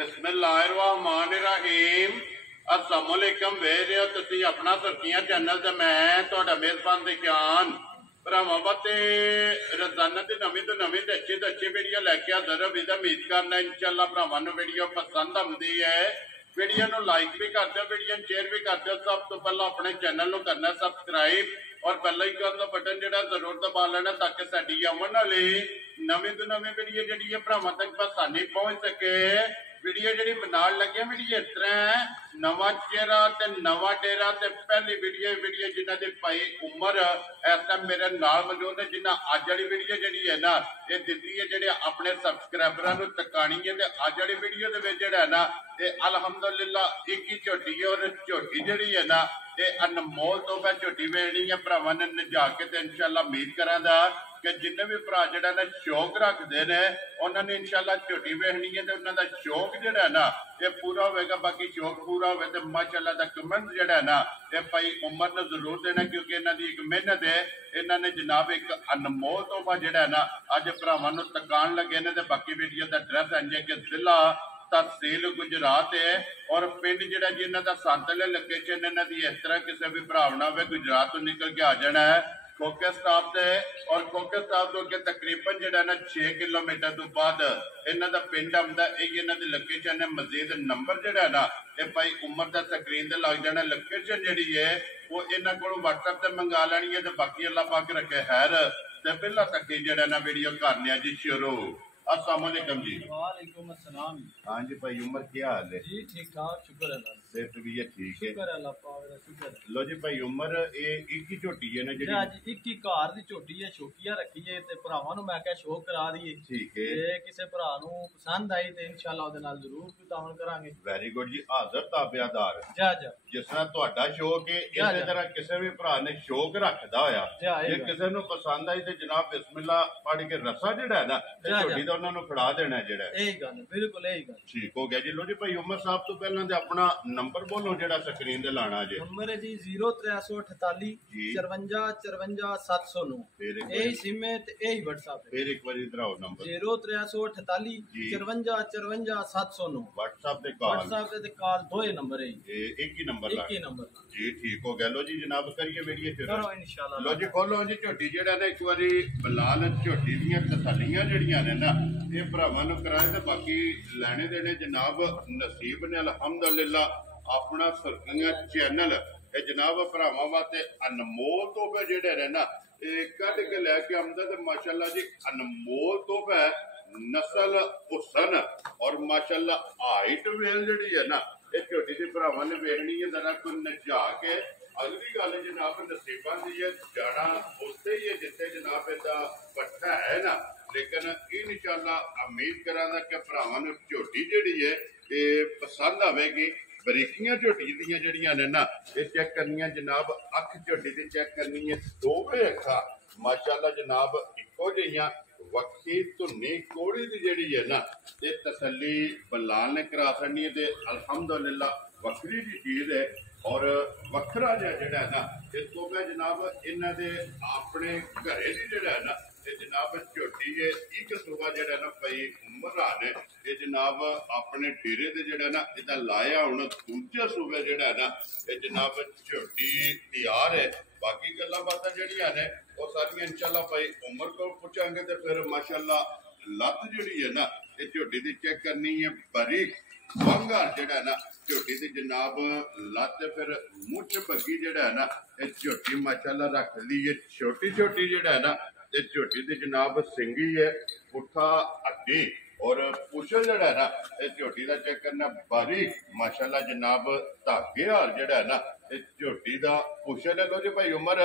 बिस्मिल्लाहिर्रहमानिर्रहीम अस्सलामुअलैकुम वेख रहे हो तुसीं अपना सुर्खियां चैनल ते मैं तुहाडा मेज़बान दिशान भरावां वास्ते रोजाना की नवीं तो नवीं ते अच्छी वीडियो लैके हाज़र उम्मीद करना इंशाअल्लाह भरावां नूं वीडियो पसंद आउंदी है। वीडियो नूं लाइक भी कर दो, वीडियो शेयर भी कर दो। सब तो पहला अपने चैनल नूं करना सबसक्राइब और बेल आइकन का बटन जिहड़ा जरूर दबा लेना ताकि साडी आउण वाली नवीं तो नवीं वीडियो जिहड़ी है भरावां तक आसानी पहुंच सके। वीडियो जी बनाने लगे वीडियो इस तरह है, नवा चेहरा ते नवा डेरा ते पहली वीडियो जिन्हों की भाई उमर इस टाइम मेरे नाल मौजूद है, जिन्हें अज वाली वीडियो जी है ना ये दी है जो अपने सबसक्राइबरों को तकानी है। अज वाली वीडियो है ना ये अलहमदुलिल्लाह एक ही झोटी है और झोटी जी है ना ये अनमोल तोहफा झोटी वेचनी है भरावां ने नजा के इंशाअल्लाह उम्मीद करा कि जिन्हें भी भरा जो ना शौक रखते हैं उन्होंने इंशाअल्लाह झोटी वेखनी है तो उन्होंने शौक जोड़ा ना ये पूरा होगा। बाकी शौक पूरा हो तो माशाअल्लाह का कमेंट जोड़ा ना ये भाई उमर ने जरूर देना क्योंकि इन्हों की एक मेहनत है। इन्होंने जनाब एक अनमोल तोहफा जोड़ा ना अज भरावां नूं तकान लगे ने। तो बाकी वीडियो का एड्रैस इंज है कि जिला तहसील गुजरात है और पिंड जोड़ा जी इन्हों का संतले लोकेशन इन्हों की इस तरह किसी भी भरा ना हो गुजरात तो निकल के आ जाना है खोखे स्टाफ से। और खोखे स्टाफ तो अगे तकरीबन जो ना 6 किलोमीटर तो बाद इन्हों का पिंड आता है। इन्हों की लोकेशन है। मजीद नंबर जोड़ा ना ये भाई उमर का स्क्रीन से लग जाना। लोकेशन जी है वो इन्हों को व्हाट्सएप से मंगा लैनी है। तो बाकी अल्लाह पाक रखे खैर तो पहला तक जो ना वीडियो करने जी शुरू। अस्सलाम वालेकुम जी। वालेकुम अस्सलाम। हाँ जी भाई उमर क्या हाल है? जी ठीक ठाक शुक्र है अल्लाह। सेहत भी है ठीक है शुक्र है अल्लाह पाक दा शुक्र। लो जी भाई उमर ये एक ही झोटी है ना जी आज एक ही कार दी झोटी है शौकिया रखी है ते भरावां नु मैं कह शौक करा दीए। ठीक है ते किसे भरा नु पसंद आई ते इंशाअल्लाह ओदे नाल जरूर कोई तावन करांगे। वेरी गुड जी। हाजर ताबियादार जा जा जिस तरह ਤੁਹਾਡਾ शौक है इसी तरह किसी भी भरा ने शौक रखदा होया जे किसी नु पसंद आई ते जनाब बिस्मिल्लाह पढ़ के रसा जेड़ा है ना ते झोटी दा उन्हां नु फड़ा देना जेड़ा यही गल बिल्कुल यही गल ठीक हो गया जी। लो जी भाई उमर साहब तो पहला ते अपना नंबर बोलो जेड़ा स्क्रीन ते लाना जे। नंबर है जी 0348 54 54 709 यही सिम है ते यही व्हाट्सएप है। फिर एक बार इधर आओ नंबर 0348 54 54 709 व्हाट्सएप ते कॉल दो ही नंबर है एक ही नंबर एक ही नंबर जी ठीक हो गया। लो जी जनाब करिए वीडियो शुरू करो इंशाल्लाह। लो जी खोलो जी झोटी जेड़ा ना एक बारी बलाल झोटी दियां तसल्लियां जड़ियां ने ना ये भरावां नूं कराए ते बाकी लैने देने जनाब नसीब ने अल्हम्दुलिल्लाह अपना सुर्खियां चैनल ये जनाब भरावां वास्ते अनमोल तोहफे जेड़े ने ना ये कढ के लैके आंदा ते माशाअल्लाह जी अनमोल तोहफा नस्ल हुसन और माशाअल्लाह हाइट वेल जड़ी है ना ये झोटी दी भरावां ने वेखनी है जरा कोई नचा के। अगली गल जनाब नसीबां दी है जाना उत्थे ही है जिथे जनाब इहदा पट्ठा है ना। लेकिन इंशाअल्लाह उम्मीद करांगा कि भरावां नूं झोटी जिहड़ी है ये पसंद आवेगी। बरीकियां झोटी दियां जड़ियां ने ना ये चेक करनियां जनाब अख झोटी दी चेक करनी है दोवे अखा माशाअल्लाह जनाब इको जिहियां वक्ती धुनी कोड़ी दी जड़ी है ना ये तसल्ली बलाल ने करा छड़नी है ते अल्हम्दुलिल्लाह वक्री दी चीज है। और वखरा जड़ा है ना इस तो मैं जनाब इन्हां दे अपने घरे दी जड़ा है ना ये जनाब झोटी है एक सुबह जड़ा ना भाई उमर ने ये जनाब अपने डेरे दे जड़ा ना इदा लाया हुण दूजे सूबे जड़ा है ना ये जनाब झोटी तैयार है। बाकी गल्लां बातां जड़ियां ने वो सारियां इंशाअल्लाह भाई उमर को पूछांगे तो फिर माशाअल्लाह लत जड़ी है ना ये झोटी दी चेक करनी है बारीक बंगार जड़ा है ना झोटी दी जनाब लत फिर मुछ बग्गी जड़ा है ना ये झोटी माशाअल्लाह रख ली है। छोटी छोटी जड़ा है ना ये झोटी दी जनाब सिंगी है पुठा हड्डी और पुछल जड़ा है ना ये झोटी का चेक करना बारीक माशाअल्लाह जनाब धागे हाल जड़ा है ना ये झोटी का पुछल है। लो जी भाई उमर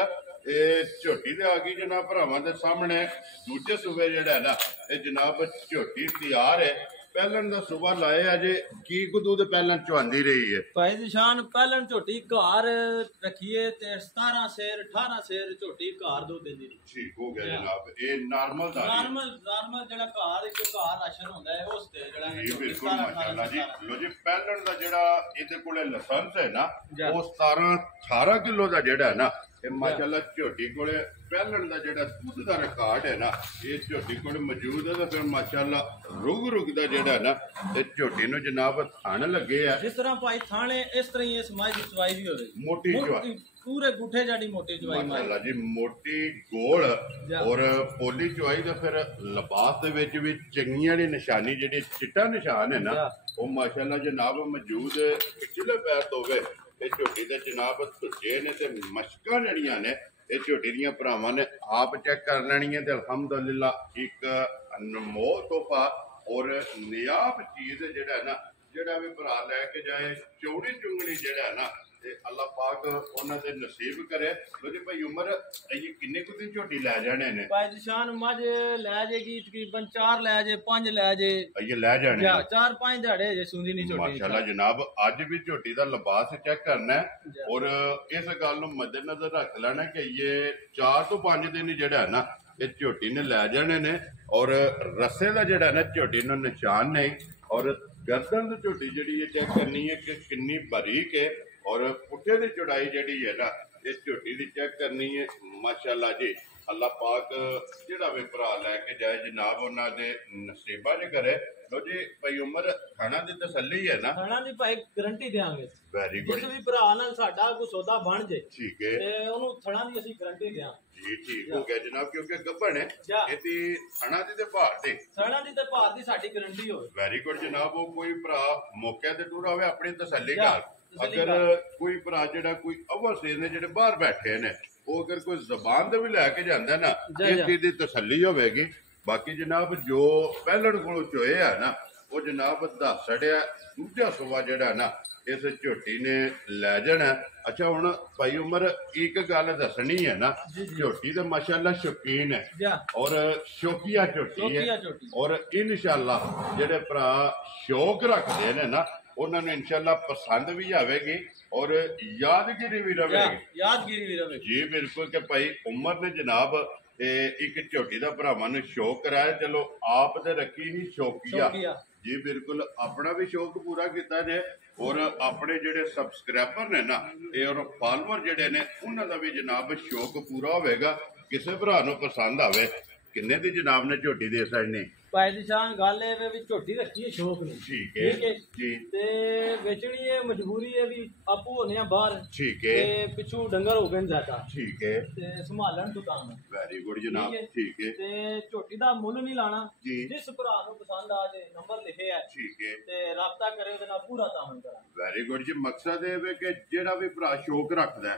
ये झोटी दे आ गई जनाब भरावां दे सामने दूजे सूबे जड़ा है ना ये जनाब झोटी तैयार है। पहलन दा सुबह लाए अजे की दूध पहलन चुआंदी रही है भाई निशान पहलन झोटी घर रखिए ते 17 शेर 18 शेर झोटी घर दूध देंदी। ठीक हो गया जनाब ये नॉर्मल दा नॉर्मल जेड़ा घर एक घर राशन होंदा है उस ते जेड़ा जी बिल्कुल माशाअल्लाह जी। लो जी पहलन दा जेड़ा इहदे कोले लाइसेंस है ना वो 17 18 किलो दा जेड़ा है ना ਇਹ ਮਾਸ਼ਾਅੱਲਾ ਝੋਟੀ ਕੋਲੇ ਪਹਿਲਣ ਦਾ ਜਿਹੜਾ ਦੁੱਧ ਦਾ ਰਿਕਾਰਡ ਹੈ ਨਾ ਇਹ ਝੋਟੀ ਕੋਲ ਮੌਜੂਦ ਹੈ ਤੇ ਫਿਰ ਮਾਸ਼ਾਅੱਲਾ ਰੁਗ ਦਾ ਜਿਹੜਾ ਨਾ ਇਹ ਝੋਟੀ ਨੂੰ ਜਨਾਬ ਥਣ ਲੱਗੇ ਆ ਜਿਸ ਤਰ੍ਹਾਂ ਭਾਈ ਥਾਣੇ ਇਸ ਤਰ੍ਹਾਂ ਹੀ ਇਸ ਮਾਈ ਦੀ ਚਵਾਈ ਵੀ ਹੋਵੇ ਮੋਟੀ ਚਵਾਈ ਪੂਰੇ ਗੁੱਠੇ ਜਾਨੀ ਮੋਟੀ ਚਵਾਈ ਮਾਸ਼ਾਅੱਲਾ ਜੀ ਮੋਟੀ ਗੋਲ ਔਰ ਪੋਲੀ ਚਵਾਈ ਦਾ ਫਿਰ ਲਿਬਾਸ ਦੇ ਵਿੱਚ ਵੀ ਚੰਗੀਆਂ ਦੀ ਨਿਸ਼ਾਨੀ ਜਿਹੜੀ ਚਿੱਟਾ ਨਿਸ਼ਾਨ ਹੈ ਨਾ ਉਹ ਮਾਸ਼ਾਅੱਲਾ ਜਨਾਬ ਮੌਜੂਦ ਪਿਛਲੇ ਪੈਰ ਤੋਂ ਹੋਵੇ ਇਹ ਝੋਟੀ ਦੇ ਜਨਾਬ ਧੁੱਜੇ ਨੇ ਤੇ ਮਸ਼ਕਾਂ ਜਿਹੜੀਆਂ ਨੇ ਇਹ ਝੋਟੀ ਦੀਆਂ ਭਰਾਵਾਂ ਨੇ ਆਪ ਚੈੱਕ ਕਰ ਲੈਣੀਆਂ ਤੇ ਅਲਹਮਦੁਲਿਲਾ ਇੱਕ ਅਨਮੋਲ ਤੋਹਫਾ ਔਰ ਨਿਆਬ ਚੀਜ਼ ਜਿਹੜਾ ਨਾ ਜਿਹੜਾ ਵੀ ਭਰਾ ਲੈ ਕੇ ਜਾਏ ਚੌੜੀ ਚੁੰਗਣੀ ਜਿਹੜਾ ਨਾ ਤੇ ਅੱਲਾਹ ਪਾਕ ਉਹਨਾਂ ਦੇ ਨਸੀਬ ਕਰੇ। ਉਹਦੀ ਭਾਈ ਉਮਰ ਇਹ ਕਿੰਨੇ ਕੁ ਦਿਨ ਝੋਟੀ ਲੈ ਜਾਣੇ ਨੇ? ਭਾਈ ਨਿਸ਼ਾਨ ਮੱਝ ਲੈ ਜੇਗੀ ਤਕਰੀਬਨ 4 ਲੈ ਜੇ 5 ਲੈ ਜੇ ਇਹ ਲੈ ਜਾਣੇ 4-5 ਦਿਹਾੜੇ ਜੇ ਸੁੰਦੀ ਨਹੀਂ ਝੋਟੀ ਮਾਸ਼ਾਅੱਲਾ ਜਨਾਬ। ਅੱਜ ਵੀ ਝੋਟੀ ਦਾ ਲਿਬਾਸ ਚੈੱਕ ਕਰਨਾ ਔਰ ਇਸ ਗੱਲ ਨੂੰ ਮੱਦੇਨਜ਼ਰ ਰੱਖ ਲੈਣਾ ਕਿ ਇਹ 4 ਤੋਂ 5 ਦਿਨ ਜਿਹੜਾ ਨਾ ਇਹ ਝੋਟੀ ਨੇ ਲੈ ਜਾਣੇ ਨੇ ਔਰ ਰੱਸੇ ਦਾ ਜਿਹੜਾ ਨਾ ਝੋਟੀ ਨੂੰ ਨਿਸ਼ਾਨ ਨਹੀਂ ਔਰ ਗਰਦਨ ਦੀ ਝੋਟੀ ਜਿਹੜੀ ਇਹ ਚੈੱਕ ਕਰਨੀ ਹੈ ਕਿ ਕਿੰਨੀ ਬਾਰੀਕ ਹੈ ਔਰ ਪੁੱਠੇ ਦੀ ਚੌੜਾਈ ਜਿਹੜੀ ਹੈ ਨਾ ਇਸ ਝੋਟੀ ਦੀ ਚੈੱਕ ਕਰਨੀ ਹੈ ਮਾਸ਼ਾਅੱਲਾ ਜੀ। ਅੱਲਾਹ ਪਾਕ ਜਿਹੜਾ ਵੀ ਭਰਾ ਲੈ ਕੇ ਜਾਏ ਜਨਾਬ ਉਹਨਾਂ ਦੇ ਨਸੀਬਾਂ 'ਚ ਕਰੇ। ਲੋ ਜੀ ਭਾਈ ਉਮਰ ਖਾਣਾ ਦੀ ਤਸੱਲੀ ਹੈ ਨਾ? ਖਾਣਾ ਦੀ ਭਾਈ ਗਾਰੰਟੀ ਦੇਵਾਂਗੇ। Very good. ਜਿਸ ਵੀ ਭਰਾ ਨਾਲ ਸਾਡਾ ਕੋਈ ਸੌਦਾ ਬਣ ਜੇ ਠੀਕ ਹੈ ਤੇ ਉਹਨੂੰ ਥਣਾ ਦੀ ਅਸੀਂ ਗਾਰੰਟੀ ਦੇਵਾਂਗੇ। ਜੀ ਠੀਕ ਹੋ ਗਿਆ ਜਨਾਬ ਕਿਉਂਕਿ ਗੱਭਣ ਹੈ ਇਹਦੀ ਖਾਣਾ ਦੀ ਤੇ ਭਾਰ ਤੇ ਖਾਣਾ ਦੀ ਤੇ ਭਾਰ ਦੀ ਸਾਡੀ ਗਾਰੰਟੀ ਹੋਵੇ। ਵੈਰੀ ਗੁੱਡ ਜਨਾਬ। ਉਹ ਕੋਈ ਭਰਾ ਮੌਕੇ ਤੇ ਟੂਰ ਆਵੇ ਆਪਣੀ ਤਸੱਲੀ ਕਰ। ਅਗਰ ਕੋਈ ਭਰਾ ਜਿਹੜਾ ਕੋਈ ਅਵਸਥੇ ਨੇ ਜਿਹੜੇ ਬਾਹਰ ਬੈਠੇ ਨੇ ਉਹ ਅਗਰ ਕੋਈ ਜ਼ਬਾਨ ਤੇ ਵੀ ਲੈ ਕੇ ਜਾਂਦਾ ਨਾ ਇਸ ਚੀਜ਼ ਦੀ ਤਸੱਲੀ ਹੋਵੇਗੀ। ਬਾਕੀ ਜਨਾਬ ਜੋ ਪਹਿਲਣ ਕੋਲੋਂ ਚੋਏ ਆ ਨਾ ਉਹ ਜਨਾਬ ਦੱਸ ਛੜਿਆ ਦੂਜਾ ਸੁਭਾ ਜਿਹੜਾ ਨਾ ਇਸ ਝੋਟੀ ਨੇ ਲੈ ਜਾਣਾ। ਅੱਛਾ ਹੁਣ ਭਾਈ ਉਮਰ ਇੱਕ ਗੱਲ ਦੱਸਣੀ ਹੈ ਨਾ ਝੋਟੀ ਤੇ ਮਾਸ਼ਾਅੱਲਾ ਸ਼ੌਕੀਨ ਹੈ ਔਰ ਸ਼ੌਕੀਆ ਝੋਟੀ ਹੈ ਔਰ ਇਨਸ਼ਾਅੱਲਾ ਜਿਹੜੇ ਭਰਾ ਸ਼ੌਕ ਰੱਖਦੇ ਨੇ ਨਾ ਉਹਨਾਂ ਨੂੰ ਇਨਸ਼ਾਅੱਲਾ ਪਸੰਦ ਵੀ ਆਵੇਗੀ ਔਰ ਯਾਦਗਿਰੀ ਵੀ ਰਵੇਗੀ। ਜੀ ਬਿਲਕੁਲ ਕਿ ਭਾਈ ਉਮਰ ਨੇ ਜਨਾਬ ਇੱਕ ਝੋਟੀ ਦਾ ਭਰਾਵਾਂ ਨੂੰ ਸ਼ੌਕ ਕਰਾਇਆ। ਚਲੋ ਆਪ ਤੇ ਰੱਖੀ ਨਹੀਂ ਸ਼ੌਕੀਆ ਜੀ ਬਿਲਕੁਲ ਆਪਣਾ ਵੀ ਸ਼ੌਕ ਪੂਰਾ ਕੀਤਾ ਜੇ ਔਰ ਆਪਣੇ ਜਿਹੜੇ ਸਬਸਕ੍ਰਾਈਬਰ ਨੇ ਨਾ ਇਹ ਔਰ ਫਾਲੋਅਰ ਜਿਹੜੇ ਨੇ ਉਹਨਾਂ ਦਾ ਵੀ ਜਨਾਬ ਸ਼ੌਕ ਪੂਰਾ ਹੋਵੇਗਾ। ਕਿਸੇ ਭਰਾ ਨੂੰ ਪਸੰਦ ਆਵੇ। ਕਿੰਨੇ ਦੀ ਜਨਾਬ ਨੇ ਝੋਟੀ ਦੇ ਸਾਈਨੇ? ਭਾਈ ਦੀ ਸ਼ਾਨ ਗੱਲ ਇਹ ਵੀ ਝੋਟੀ ਰੱਖੀ ਹੈ ਸ਼ੌਕ ਨਹੀਂ। ਠੀਕ ਹੈ ਜੀ। ਤੇ ਵੇਚਣੀ ਹੈ ਮਜਬੂਰੀ ਹੈ ਵੀ ਆਪੂ ਹੋਣੇ ਆ ਬਾਹਰ। ਠੀਕ ਹੈ ਤੇ ਪਿੱਛੋਂ ਡੰਗਰ ਹੋ ਗਏ ਜ਼ਿਆਦਾ। ਠੀਕ ਹੈ ਤੇ ਸੰਭਾਲਣ ਤੋਂ ਕੰਮ ਹੈ। ਵੈਰੀ ਗੁੱਡ ਜਨਾਬ। ਠੀਕ ਹੈ ਤੇ ਝੋਟੀ ਦਾ ਮੁੱਲ ਨਹੀਂ ਲਾਣਾ। ਜਿਸ ਭਰਾ ਨੂੰ ਪਸੰਦ ਆ ਜੇ ਨੰਬਰ ਲਿਖੇ ਆ। ਠੀਕ ਹੈ ਤੇ ਰਾਬਤਾ ਕਰੇ ਉਹਦੇ ਨਾਲ ਪੂਰਾ ਤਾਮਨ ਕਰਾਂ। ਵੈਰੀ ਗੁੱਡ ਜੀ। ਮਕਸਦ ਇਹ ਹੈ ਕਿ ਜਿਹੜਾ ਵੀ ਭਰਾ ਸ਼ੌਕ ਰੱਖਦਾ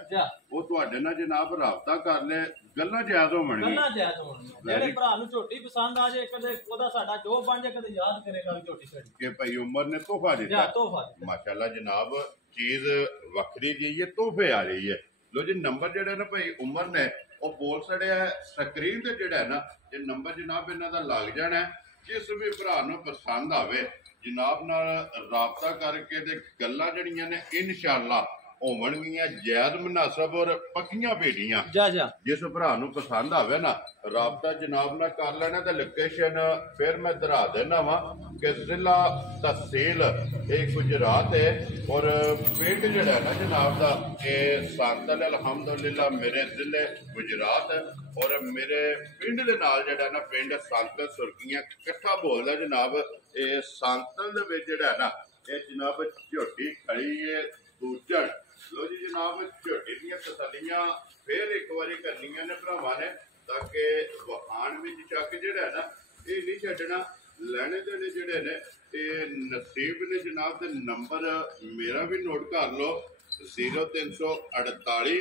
ਉਹ ਤੁਹਾਡੇ ਨਾਲ ਜਨਾਬ ਰਾਬਤਾ ਕਰ ਲੈ। ਗੱਲਾਂ ਜਾਇਜ਼ ਹੋਣਗੀਆਂ। ਜਿਹੜੇ ਭਰਾ ਨੂੰ ਝੋਟੀ ਪਸੰਦ ਆ ਜੇ ਕਦੇ ਉਹਦਾ ਸਾਡਾ ਜੋ ਬਣ ਜਾ ਕਦੇ ਯਾਦ ਕਰੇਗਾ ਝੋਟੀ ਸਾਡੀ ਕਿ ਭਾਈ ਉਮਰ ਨੇ ਤੋਹਫਾ ਦਿੱਤਾ। ਮਾਸ਼ਾਅੱਲਾ ਜਨਾਬ ਚੀਜ਼ ਵੱਖਰੀ ਗਈ ਹੈ ਤੋਹਫੇ ਆ ਰਹੀ ਹੈ। ਲੋ ਜੀ ਨੰਬਰ ਜਿਹੜਾ ਨਾ ਭਾਈ ਉਮਰ ਨੇ ਉਹ ਬੋਲ ਛੜਿਆ ਸਕਰੀਨ ਤੇ ਜਿਹੜਾ ਹੈ ਨਾ ਇਹ ਨੰਬਰ ਜਨਾਬ ਇਹਨਾਂ ਦਾ ਲੱਗ ਜਾਣਾ। ਜਿਸ ਵੀ ਭਰਾ ਨੂੰ ਪਸੰਦ ਆਵੇ ਜਨਾਬ ਨਾਲ ਰਾਬਤਾ ਕਰਕੇ ਤੇ ਗੱਲਾਂ ਜਿਹੜੀਆਂ ਨੇ ਇਨਸ਼ਾਅੱਲਾ ਹੋਣਗੀਆਂ ਜਾਇਜ਼ ਮੁਨਾਸਬ ਔਰ ਪੱਕੀਆਂ ਬੇਟੀਆਂ। ਜਿਸ ਭਰਾ ਨੂੰ ਪਸੰਦ ਆਵੇ ਨਾ ਰਾਬਤਾ ਜਨਾਬ ਨਾਲ ਕਰ ਲੈਣਾ ਤੇ ਲੋਕੇਸ਼ਨ ਫਿਰ ਮੈਂ ਦਰਾ ਦੇਣਾ ਵਾ ਕਿ ਜ਼ਿਲ੍ਹਾ ਤਹਿਸੀਲ ਇਹ ਗੁਜਰਾਤ ਹੈ ਔਰ ਪਿੰਡ ਜਿਹੜਾ ਨਾ ਜਨਾਬ ਦਾ ਇਹ ਸੰਤਲ ਅਲਹਮਦੁਲਿਲਾ ਮੇਰੇ ਜ਼ਿਲ੍ਹੇ ਗੁਜਰਾਤ ਔਰ ਮੇਰੇ ਪਿੰਡ ਦੇ ਨਾਲ ਜਿਹੜਾ ਨਾ ਪਿੰਡ ਸੰਤਲ ਸੁਰਖੀਆਂ ਇਕੱਠਾ ਬੋਲਦਾ ਜਨਾਬ। ਇਹ ਸੰਤਲ ਦੇ ਵਿੱਚ ਜਿਹੜਾ ਨਾ ਇਹ ਜਨਾਬ ਝੋਟੀ ਖੜੀ ਹੈ ਦੂਜਣ। ਲੋ ਜੀ ਜਨਾਬ ਝੋਟੀ ਦੀਆਂ ਤਸੱਲੀਆਂ ਫੇਰ ਇੱਕ ਵਾਰੀ ਕਰਨੀਆਂ ਨੇ ਭਰਾਵਾਂ ਨੇ ਤਾਂ ਕਿ ਵਹਾਨ ਵਿੱਚ ਚੱਕ ਜਿਹੜਾ ਨਾ ਇਹ ਨਹੀਂ ਛੱਡਣਾ। ਲੈਣੇ ਦੇਣੇ ਜਿਹੜੇ ਨੇ ਇਹ ਨਸੀਬ ਨੇ ਜਨਾਬ। ਤੇ ਨੰਬਰ ਮੇਰਾ ਵੀ ਨੋਟ ਕਰ ਲਓ 0348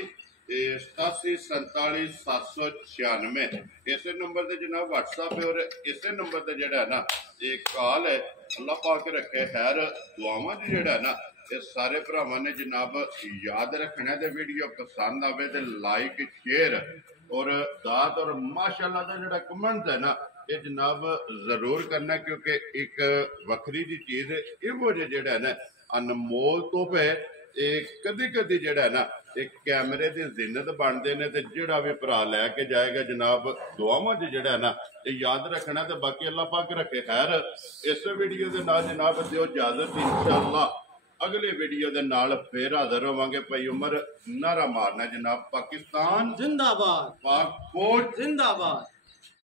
87 47 796। ਇਸੇ ਨੰਬਰ ਤੇ ਜਨਾਬ WhatsApp ਹੈ ਔਰ ਇਸੇ ਨੰਬਰ ਤੇ ਜਿਹੜਾ ਨਾ ਇਹ ਕਾਲ ਹੈ। ਅੱਲਾਹ ਪਾਕ ਰੱਖੇ ਖੈਰ ਦੁਆਵਾਂ ਚ ਜਿਹੜਾ ਨਾ ਇਹ ਸਾਰੇ ਭਰਾਵਾਂ ਨੇ ਜਨਾਬ ਯਾਦ ਰੱਖਣਾ ਤੇ ਵੀਡੀਓ ਪਸੰਦ ਆਵੇ ਤੇ ਲਾਈਕ ਸ਼ੇਅਰ ਔਰ ਦਾਤ ਔਰ ਮਾਸ਼ਾਅੱਲਾ ਦਾ ਜਿਹੜਾ ਕਮੈਂਟ ਹੈ ਨਾ ਇਹ ਜਨਾਬ ਜ਼ਰੂਰ ਕਰਨਾ ਕਿਉਂਕਿ ਇੱਕ ਵੱਖਰੀ ਜੀ ਚੀਜ਼ ਇਹੋ ਜਿਹੇ ਜਿਹੜਾ ਨਾ ਅਨਮੋਲ ਤੋਹਫੇ ਇਹ ਕਦੀ ਕਦੀ ਜਿਹੜਾ ਨਾ ਇਹ ਕੈਮਰੇ ਦੀ ਜ਼ਿੰਨਤ ਬਣਦੇ ਨੇ ਤੇ ਜਿਹੜਾ ਵੀ ਭਰਾ ਲੈ ਕੇ ਜਾਏਗਾ ਜਨਾਬ ਦੁਆਵਾਂ 'ਚ ਜਿਹੜਾ ਨਾ ਇਹ ਯਾਦ ਰੱਖਣਾ ਤੇ ਬਾਕੀ ਅੱਲਾਹ ਪਾਕ ਰੱਖੇ ਖੈਰ। ਇਸ ਵੀਡੀਓ ਦੇ ਨਾਲ ਜਨਾਬ ਦਿਓ ਇਜਾਜ਼ਤ। ਇਨਸ਼ਾਅੱਲਾ ਅਗਲੇ ਵੀਡੀਓ ਦੇ ਨਾਲ ਫੇਰ ਹਾਜ਼ਰ ਹੋਵਾਂਗੇ। ਭਾਈ ਉਮਰ ਨਾਰਾ ਮਾਰਨਾ ਜਨਾਬ, ਪਾਕਿਸਤਾਨ जिंदाबाद, ਪਾਕ ਫੌਜ जिंदाबाद।